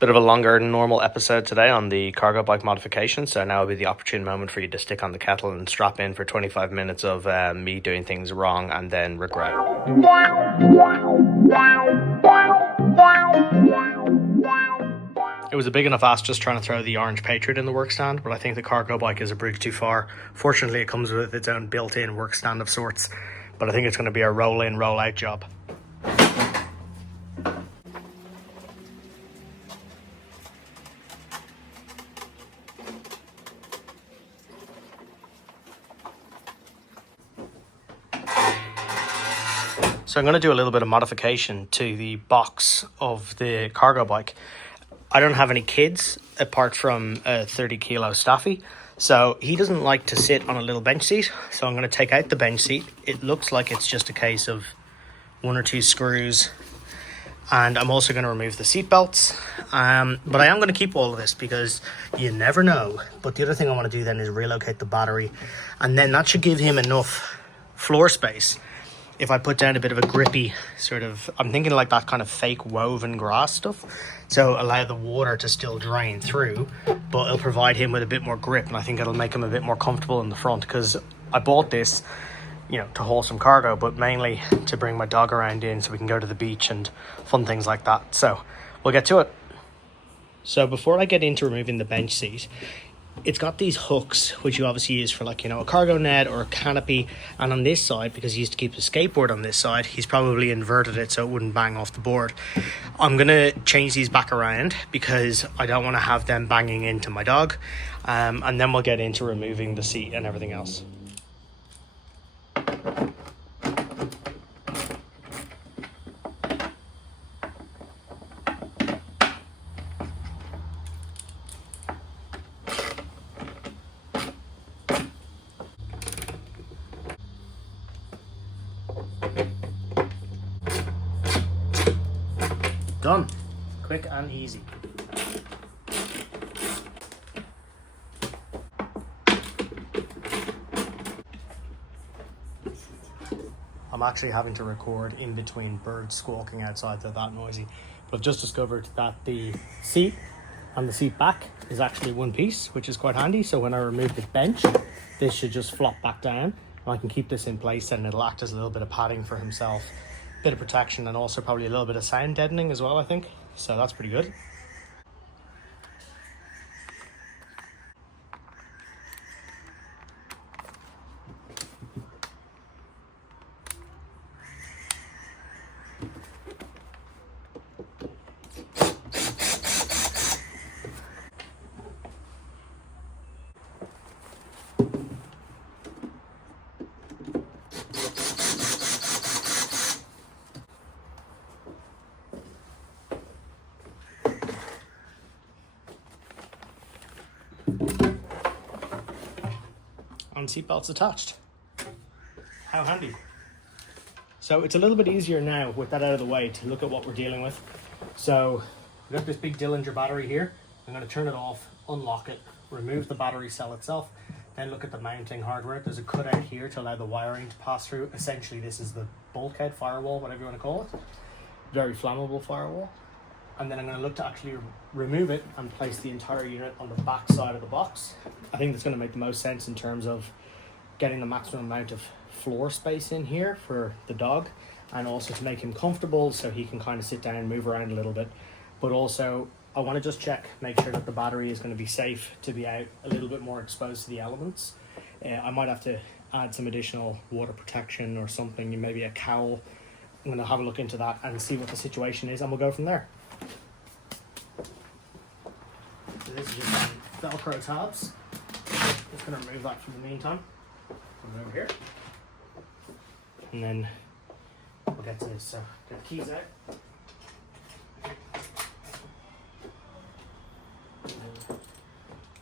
Bit of a longer than normal episode today on the cargo bike modification, so now will be the opportune moment for you to stick on the kettle and strap in for 25 minutes of me doing things wrong and then regret. It was a big enough ask just trying to throw the orange Patriot in the work stand, but I think the cargo bike is a bridge too far. Fortunately, it comes with its own built-in work stand of sorts, but I think it's going to be a roll-in, roll-out job. So I'm going to do a little bit of modification to the box of the cargo bike. I don't have any kids apart from a 30 kilo Staffy, so he doesn't like to sit on a little bench seat. So I'm going to take out the bench seat. It looks like it's just a case of 1 or 2 screws, and I'm also going to remove the seat belts. But I am going to keep all of this because you never know. But the other thing I want to do then is relocate the battery, and then that should give him enough floor space. If I put down a bit of a grippy sort of, I'm thinking like that kind of fake woven grass stuff, so allow the water to still drain through, but it'll provide him with a bit more grip, and I think it'll make him a bit more comfortable in the front, because I bought this, you know, to haul some cargo, but mainly to bring my dog around in so we can go to the beach and fun things like that. So we'll get to it. So before I get into removing the bench seat, it's got these hooks, which you obviously use for, like, you know, a cargo net or a canopy. And on this side, because he used to keep the skateboard on this side, he's probably inverted it so it wouldn't bang off the board. I'm going to change these back around because I don't want to have them banging into my dog. And then we'll get into removing the seat and everything else. Done. Quick and easy. I'm actually having to record in between birds squawking outside. They're that noisy. But I've just discovered that the seat and the seat back is actually one piece, which is quite handy. So when I remove the bench, this should just flop back down, and I can keep this in place, and it'll act as a little bit of padding for himself. Bit of protection, and also probably a little bit of sound deadening as well, I think. So that's pretty good. And seatbelts attached. How handy. So it's a little bit easier now with that out of the way to look at what we're dealing with. So we've got this big Dillinger battery here. I'm going to turn it off, unlock it, remove the battery cell itself, then look at the mounting hardware. There's a cutout here to allow the wiring to pass through. Essentially, this is the bulkhead, firewall, whatever you want to call it. Very flammable firewall. And then I'm going to look to actually remove it and place the entire unit on the back side of the box. I think that's going to make the most sense in terms of getting the maximum amount of floor space in here for the dog, and also to make him comfortable so he can kind of sit down and move around a little bit. But also, I want to just check, make sure that the battery is going to be safe to be out a little bit more exposed to the elements. I might have to add some additional water protection or something, maybe a cowl. I'm going to have a look into that and see what the situation is, and we'll go from there. So this is just some Velcro tabs. Just going to remove that for the meantime. Put it over here. And then we'll get to this. So get the keys out.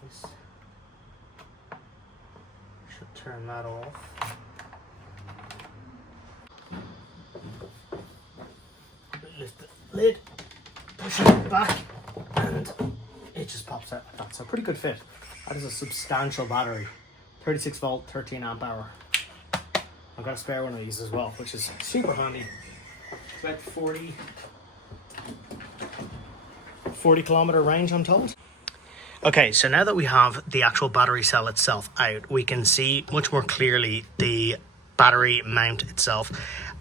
This should turn that off. Lift the lid, push it back, and it just pops out like that. So pretty good fit. That is a substantial battery. 36 volt, 13 amp hour. I've got a spare one of these as well, which is super handy. It's about 40-kilometer range, I'm told. Okay, so now that we have the actual battery cell itself out, we can see much more clearly the battery mount itself,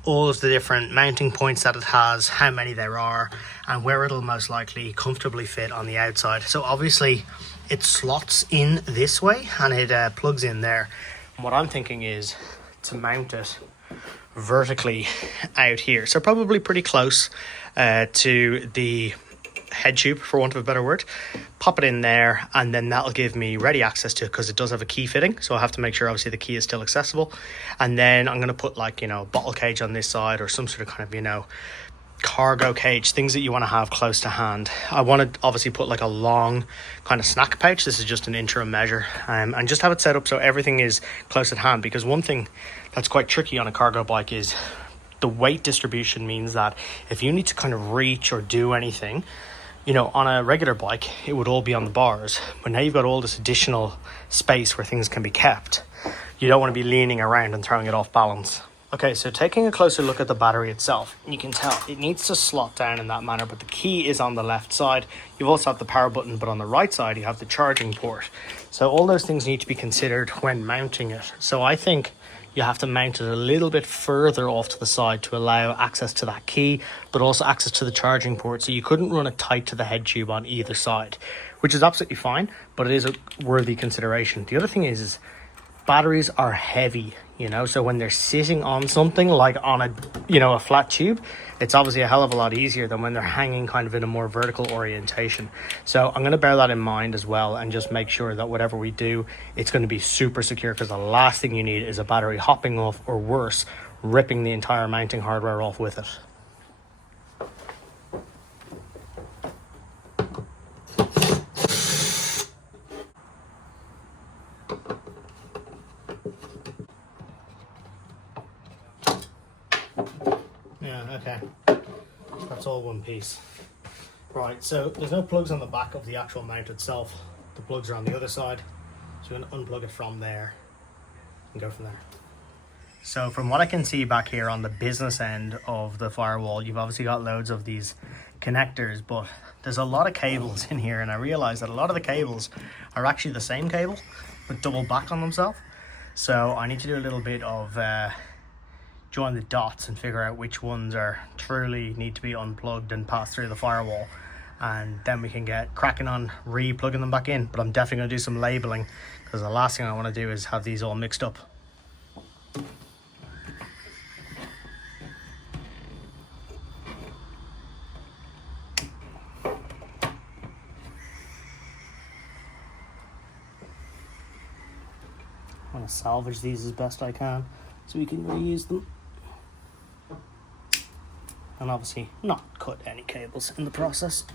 all of the different mounting points that it has, how many there are, and where it'll most likely comfortably fit on the outside. So obviously it slots in this way and it plugs in there. What I'm thinking is to mount it vertically out here, so probably pretty close to the head tube, for want of a better word. Pop it in there, and then that'll give me ready access to it, because it does have a key fitting, so I have to make sure obviously the key is still accessible. And then I'm going to put like, you know, a bottle cage on this side, or some sort of kind of, you know, cargo cage, things that you want to have close to hand. I want to obviously put like a long kind of snack pouch. This is just an interim measure, and just have it set up so everything is close at hand, because one thing that's quite tricky on a cargo bike is the weight distribution means that if you need to kind of reach or do anything, you know, on a regular bike, it would all be on the bars. But now you've got all this additional space where things can be kept. You don't want to be leaning around and throwing it off balance. Okay, so taking a closer look at the battery itself, you can tell it needs to slot down in that manner, but the key is on the left side. You've also have the power button, but on the right side, you have the charging port. So all those things need to be considered when mounting it. So I think you have to mount it a little bit further off to the side to allow access to that key, but also access to the charging port. So you couldn't run it tight to the head tube on either side, which is absolutely fine, but it is a worthy consideration. The other thing is batteries are heavy, you know, so when they're sitting on something like on a, you know, a flat tube, it's obviously a hell of a lot easier than when they're hanging kind of in a more vertical orientation. So I'm going to bear that in mind as well, and just make sure that whatever we do, it's going to be super secure, because the last thing you need is a battery hopping off, or worse, ripping the entire mounting hardware off with it. Okay, that's all one piece. Right, so there's no plugs on the back of the actual mount itself. The plugs are on the other side, so we're going to unplug it from there and go from there. So from what I can see back here on the business end of the firewall, you've obviously got loads of these connectors, but there's a lot of cables in here, and I realized that a lot of the cables are actually the same cable but double back on themselves. So I need to do a little bit of join the dots and figure out which ones are truly need to be unplugged and pass through the firewall, and then we can get cracking on re-plugging them back in. But I'm definitely going to do some labeling, because the last thing I want to do is have these all mixed up. I want to salvage these as best I can so we can reuse them, and obviously not cut any cables in the process.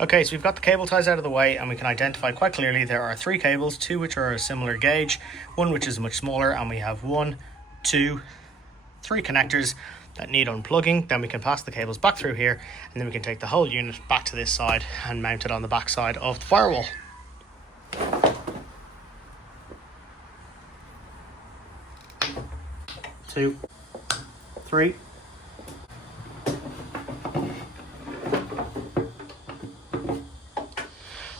Okay, so we've got the cable ties out of the way, and we can identify quite clearly there are 3 cables, 2 which are a similar gauge, 1 which is much smaller, and we have 1, 2, 3 connectors that need unplugging. Then we can pass the cables back through here, and then we can take the whole unit back to this side and mount it on the back side of the firewall. Two, 3.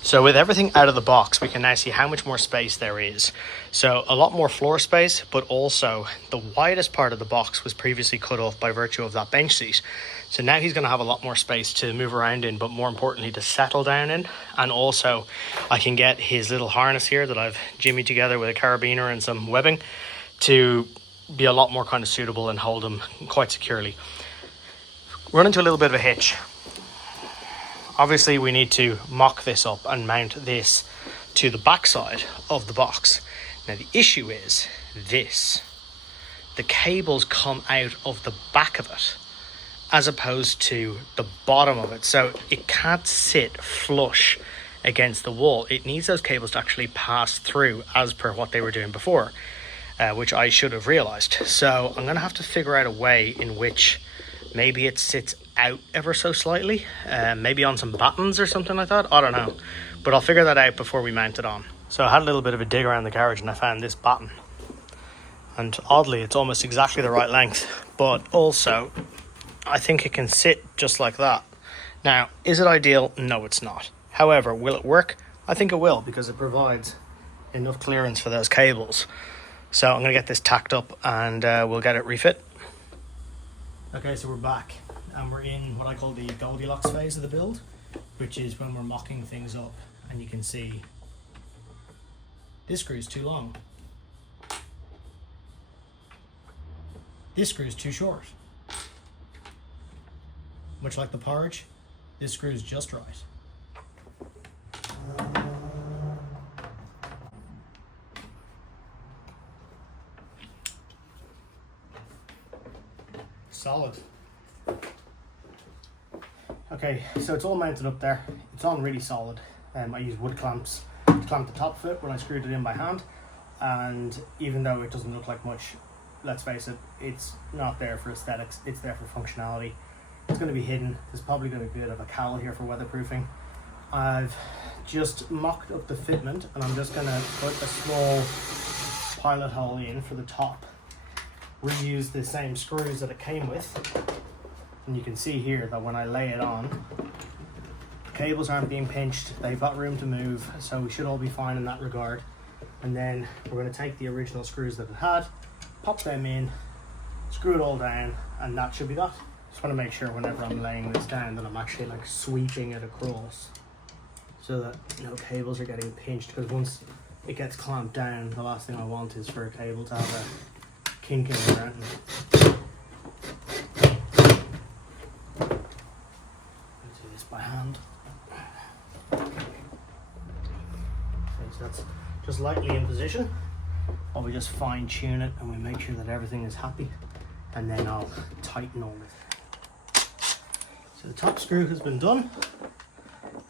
So with everything out of the box, we can now see how much more space there is. So a lot more floor space, but also the widest part of the box was previously cut off by virtue of that bench seat. So now he's going to have a lot more space to move around in, but more importantly to settle down in. And also I can get his little harness here that I've jimmied together with a carabiner and some webbing to be a lot more kind of suitable and hold him quite securely. Run into a little bit of a hitch. Obviously we need to mock this up and mount this to the backside of the box. Now the issue is this: the cables come out of the back of it as opposed to the bottom of it, so it can't sit flush against the wall. It needs those cables to actually pass through as per what they were doing before, which I should have realized. So I'm going to have to figure out a way in which maybe it sits out ever so slightly, maybe on some battens or something like that. I don't know, but I'll figure that out before we mount it on. So I had a little bit of a dig around the garage and I found this batten, and oddly it's almost exactly the right length, but also I think it can sit just like that. Now, is it ideal? No, it's not. However, will it work? I think it will, because it provides enough clearance for those cables. So I'm going to get this tacked up and we'll get it refit. Okay, so we're back and we're in what I call the Goldilocks phase of the build, which is when we're mocking things up, and you can see this screw is too long. This screw is too short. Much like the porridge, this screw is just right. Solid. Okay, so it's all mounted up there. It's on really solid. I used wood clamps to clamp the top of it when I screwed it in by hand. And even though it doesn't look like much, let's face it, it's not there for aesthetics, it's there for functionality. It's going to be hidden. There's probably going to be a bit of a cowl here for weatherproofing. I've just mocked up the fitment, and I'm just going to put a small pilot hole in for the top. Reuse the same screws that it came with, and you can see here that when I lay it on, the cables aren't being pinched, they've got room to move, so we should all be fine in that regard. And then we're going to take the original screws that it had, pop them in, screw it all down, and that should be that. Just want to make sure whenever I'm laying this down that I'm actually like sweeping it across, so that no cables are getting pinched, because once it gets clamped down, the last thing I want is for a cable to have a kink in it. Right? I'll do this by hand. Okay, so that's just lightly in position. While we just fine tune it and we make sure that everything is happy, and then I'll tighten all this. So the top screw has been done.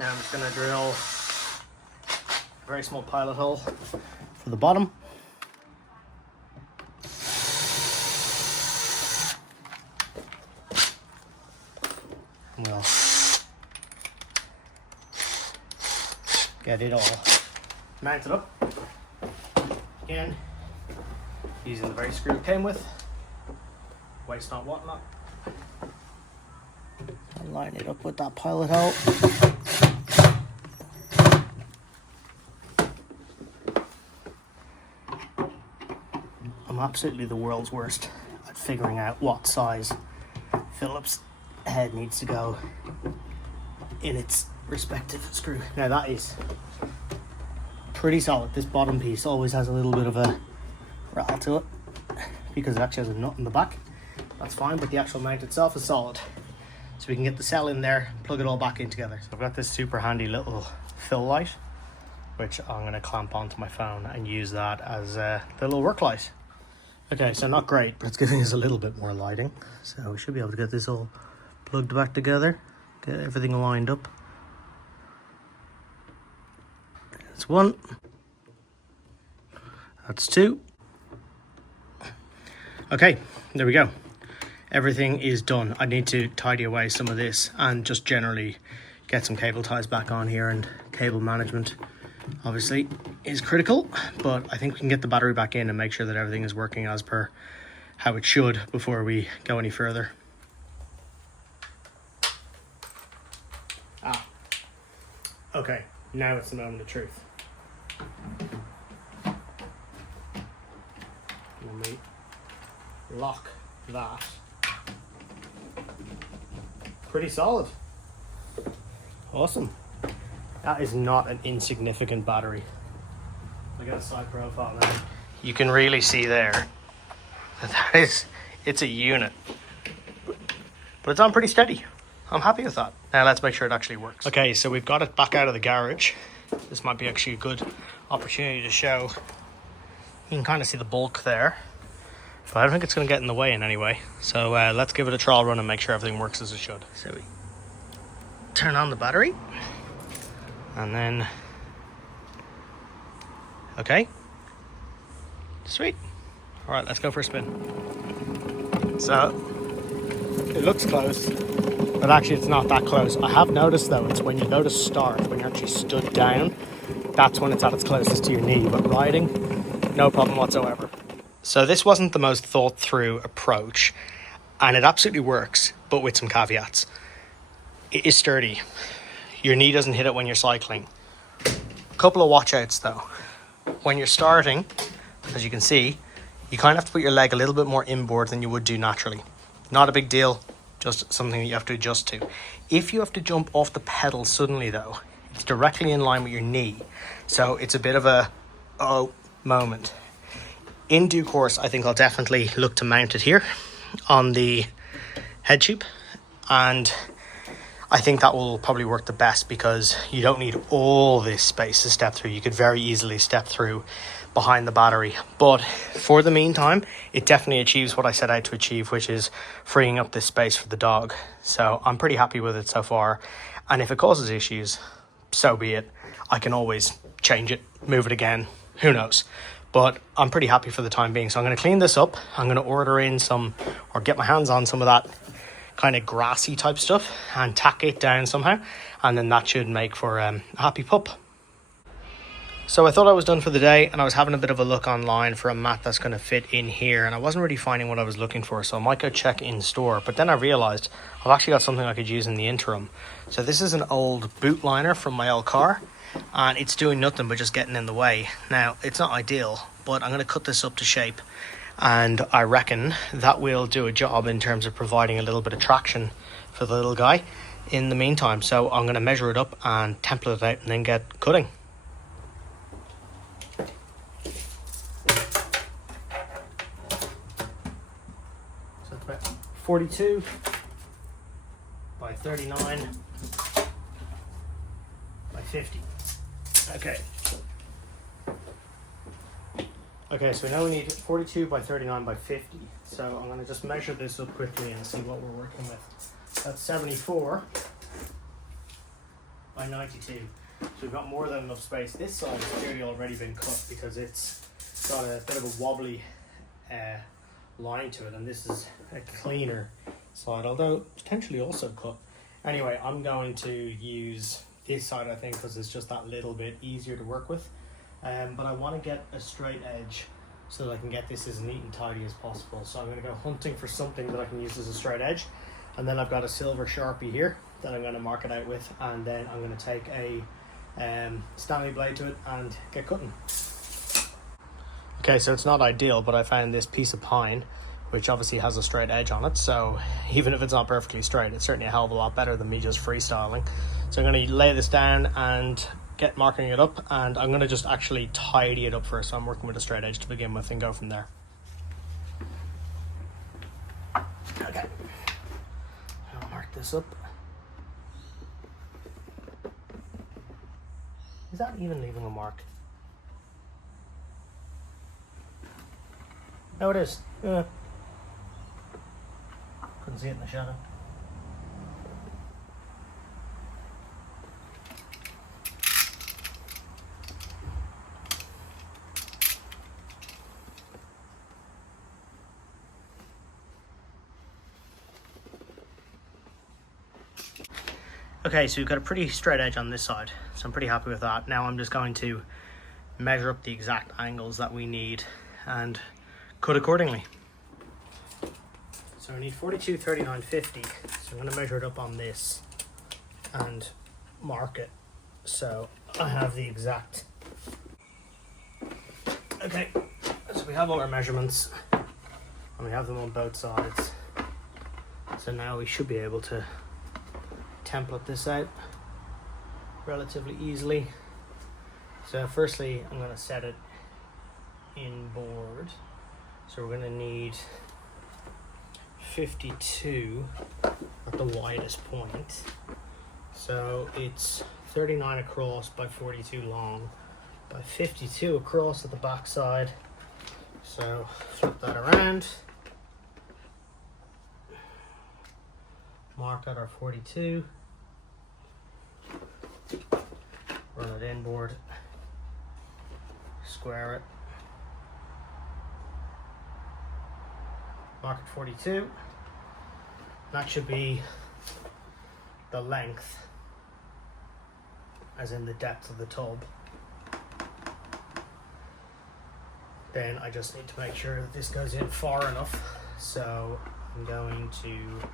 Now I'm just going to drill a very small pilot hole for the bottom. We'll get it all mounted up. Again, using the very screw it came with. Waste not, what not. And line it up with that pilot hole. I'm absolutely the world's worst at figuring out what size Phillips head needs to go in its respective screw. Now that is pretty solid. This bottom piece always has a little bit of a rattle to it because it actually has a nut in the back. That's fine, but the actual mount itself is solid. So we can get the cell in there, plug it all back in together. So I've got this super handy little fill light, which I'm going to clamp onto my phone and use that as a little work light. Okay, so not great, but it's giving us a little bit more lighting. So we should be able to get this all plugged back together, get everything lined up. That's one. That's two. Okay, there we go. Everything is done. I need to tidy away some of this and just generally get some cable ties back on here, and cable management obviously is critical, but I think we can get the battery back in and make sure that everything is working as per how it should before we go any further. Okay, now it's the moment of truth. When we lock that, pretty solid. Awesome. That is not an insignificant battery. I got a side profile now. You can really see there that it's a unit, but it's on pretty steady. I'm happy with that. Now let's make sure it actually works. Okay, so we've got it back out of the garage. This might be actually a good opportunity to show. You can kind of see the bulk there, but I don't think it's going to get in the way in any way. So let's give it a trial run and make sure everything works as it should. So we turn on the battery, and then, okay, sweet. All right, let's go for a spin. So it looks close, but actually it's not that close. I have noticed though, it's when you go to start, when you're actually stood down, that's when it's at its closest to your knee, but riding, no problem whatsoever. So this wasn't the most thought through approach, and it absolutely works, but with some caveats. It is sturdy. Your knee doesn't hit it when you're cycling. A couple of watch outs though. When you're starting, as you can see, you kind of have to put your leg a little bit more inboard than you would do naturally. Not a big deal, just something that you have to adjust to. If you have to jump off the pedal suddenly though, it's directly in line with your knee. So it's a bit of a moment. In due course, I think I'll definitely look to mount it here on the head tube, and I think that will probably work the best because you don't need all this space to step through. You could very easily step through behind the battery, but for the meantime it definitely achieves what I set out to achieve, which is freeing up this space for the dog. So I'm pretty happy with it so far, and if it causes issues, so be it. I can always change it, move it again, who knows. But I'm pretty happy for the time being. So I'm going to clean this up. I'm going to order in some, or get my hands on some of that kind of grassy type stuff and tack it down somehow, and then that should make for a happy pup. So I thought I was done for the day, and I was having a bit of a look online for a mat that's going to fit in here, and I wasn't really finding what I was looking for, so I might go check in store. But then I realized I've actually got something I could use in the interim. So this is an old boot liner from my old car, and it's doing nothing but just getting in the way. Now it's not ideal, but I'm going to cut this up to shape, and I reckon that will do a job in terms of providing a little bit of traction for the little guy in the meantime. So I'm going to measure it up and template it out and then get cutting. So it's about 42 by 39 by 50. Okay, so now we need 42 by 39 by 50. So I'm going to just measure this up quickly and see what we're working with. That's 74 by 92. So we've got more than enough space. This side has clearly already been cut because it's got a bit of a wobbly line to it, and this is a cleaner side, although potentially also cut. Anyway, I'm going to use this side, I think, because it's just that little bit easier to work with. But I want to get a straight edge so that I can get this as neat and tidy as possible. So I'm going to go hunting for something that I can use as a straight edge. And then I've got a silver Sharpie here that I'm going to mark it out with. And then I'm going to take a Stanley blade to it and get cutting. Okay, so it's not ideal, but I found this piece of pine, which obviously has a straight edge on it. So even if it's not perfectly straight, it's certainly a hell of a lot better than me just freestyling. So I'm going to lay this down and get marking it up, and I'm going to just actually tidy it up first. So I'm working with a straight edge to begin with and go from there. Okay, I'll mark this up. Is that even leaving a mark? No, it is. Couldn't see it in the shadow. Okay, so we've got a pretty straight edge on this side, so I'm pretty happy with that. Now I'm just going to measure up the exact angles that we need and cut accordingly. So I need 42, 39, 50. So I'm going to measure it up on this and mark it so I have the exact. Okay, so we have all our measurements and we have them on both sides. So now we should be able to template this out relatively easily. So firstly, I'm going to set it inboard. So we're going to need 52 at the widest point. So it's 39 across by 42 long by 52 across at the back side. So flip that around. Mark out our 42. Run it inboard. Square it. Mark at 42. That should be the length, as in the depth of the tub. Then I just need to make sure that this goes in far enough. So I'm going to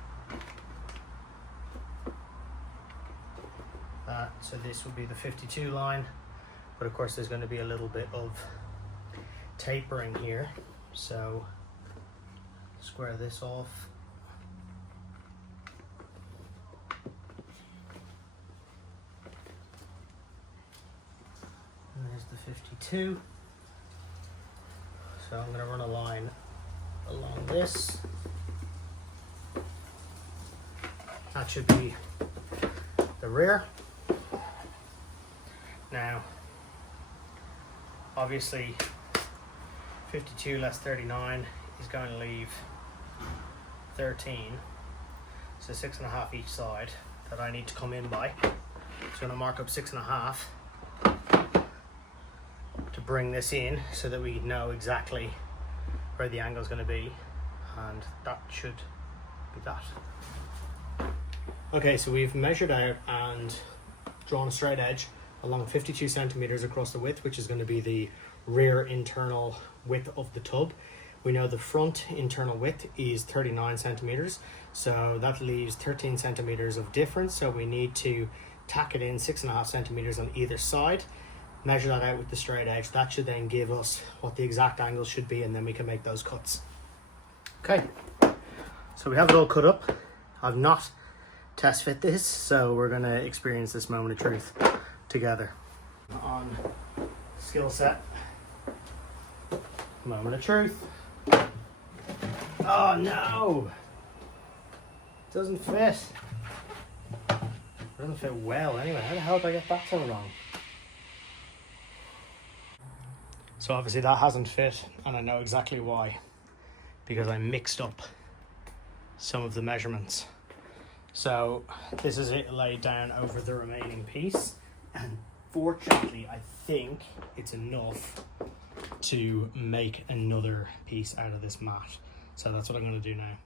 So this would be the 52 line, but of course there's going to be a little bit of tapering here, so square this off. And there's the 52. So I'm going to run a line along this. That should be the rear. Now, obviously 52 less 39 is going to leave 13, so 6.5 each side that I need to come in by. So I'm going to mark up 6.5 to bring this in so that we know exactly where the angle is going to be, and that should be that. Okay, so we've measured out and drawn a straight edge along 52 centimeters across the width, which is going to be the rear internal width of the tub. We know the front internal width is 39 centimeters, so that leaves 13 centimeters of difference. So we need to tack it in 6.5 centimeters on either side, measure that out with the straight edge. That should then give us what the exact angle should be, and then we can make those cuts. Okay, so we have it all cut up. I've not test fit this, so we're going to experience this moment of truth together. On skill set, moment of truth. Oh no, it doesn't fit. It doesn't fit well anyway. How the hell did I get that so wrong? So obviously that hasn't fit, and I know exactly why, because I mixed up some of the measurements. So this is it laid down over the remaining piece, and fortunately I think it's enough to make another piece out of this mat. So that's what I'm going to do now.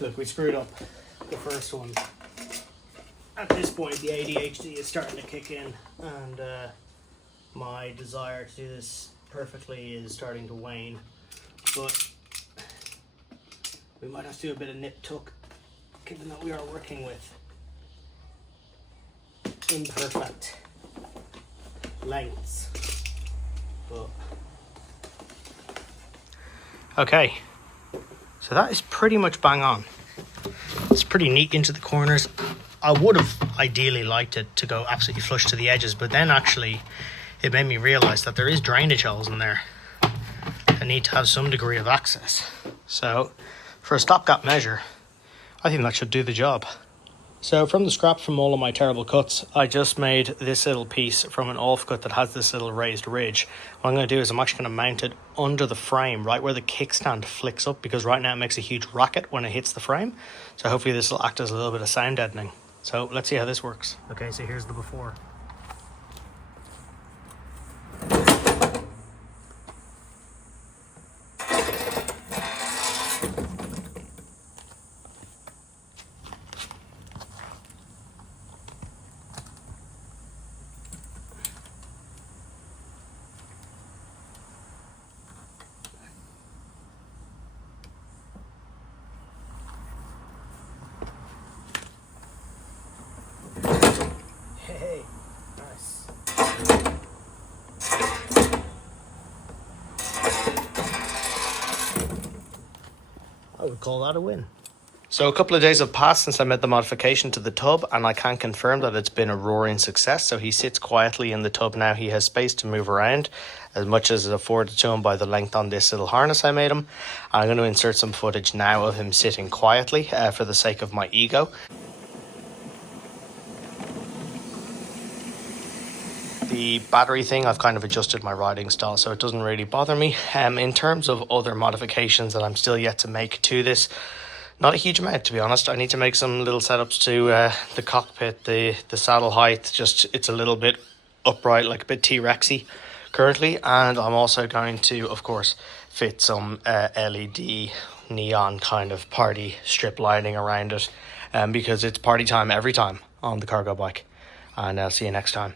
Look, we screwed up the first one. At this point the ADHD is starting to kick in, and my desire to do this perfectly is starting to wane, but we might have to do a bit of nip tuck given that we are working with imperfect lengths. But okay, so that is pretty much bang on. It's pretty neat into the corners. I would have ideally liked it to go absolutely flush to the edges, but then actually it made me realize that there is drainage holes in there that need to have some degree of access. So for a stopgap measure, I think that should do the job. So from the scrap from all of my terrible cuts, I just made this little piece from an offcut that has this little raised ridge. What I'm going to do is I'm actually going to mount it under the frame, right where the kickstand flicks up, because right now it makes a huge racket when it hits the frame. So hopefully this will act as a little bit of sound deadening. So let's see how this works. Okay, so here's the before. Hey, nice. I would call that a win. So a couple of days have passed since I made the modification to the tub, and I can confirm that it's been a roaring success. So he sits quietly in the tub now. He has space to move around as much as is afforded to him by the length on this little harness I made him. I'm going to insert some footage now of him sitting quietly for the sake of my ego. The battery thing, I've kind of adjusted my riding style so it doesn't really bother me. In terms of other modifications that I'm still yet to make to this, not a huge amount, to be honest. I need to make some little setups to the cockpit, the saddle height. Just it's a little bit upright, like a bit T-Rexy currently. And I'm also going to, of course, fit some LED neon kind of party strip lighting around it, because it's party time every time on the cargo bike. And I'll see you next time.